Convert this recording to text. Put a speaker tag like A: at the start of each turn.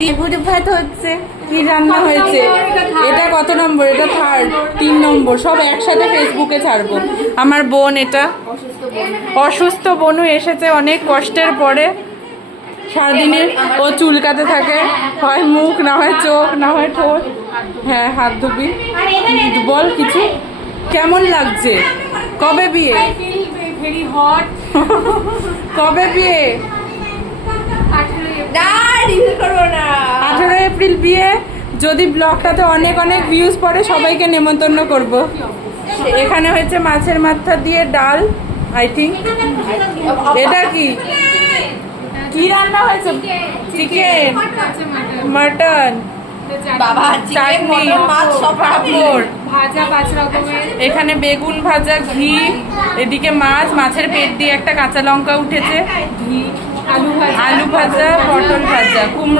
A: ভাত হচ্ছে কি রান্না হয়েছে? এটা কত নম্বর? এটা থার্ড তিন নম্বর। সব একসাথে ফেসবুকে ছাড়বো। আমার বোন এটা। অসুস্থ বোনু এসেছে অনেক কষ্টের পরে। সারাদিনের ও চুলকাতে থাকে। হয় মুখ না হয় চোখ না হয় ঠোঁট। হ্যাঁ হাত ধুবি। বল কিছু। কেমন লাগছে? কবে বিয়ে?
B: হট
A: কবে বিয়ে? এপ্রিল বিয়ে যদি ব্লগটাতে অনেক অনেক ভিউজ পড়ে সবাইকে নেমন্তন্ন করব। এখানে হয়েছে মাছের মাথা দিয়ে ডাল আই থিঙ্ক এটা কি? কি রান্না হয়েছে? চিকেন মাটন
B: বাবা চিকেন
A: চাটনি।
B: মটন মাছ সব
A: পাঁপড়।
B: ভাজা পাঁচ রকমের।
A: এখানে বেগুন ভাজা ঘি এদিকে মাছ মাছের পেট দিয়ে একটা কাঁচা লঙ্কা উঠেছে।
B: ঘি
A: আলু ভাজা পটল ভাজা কুমড়ো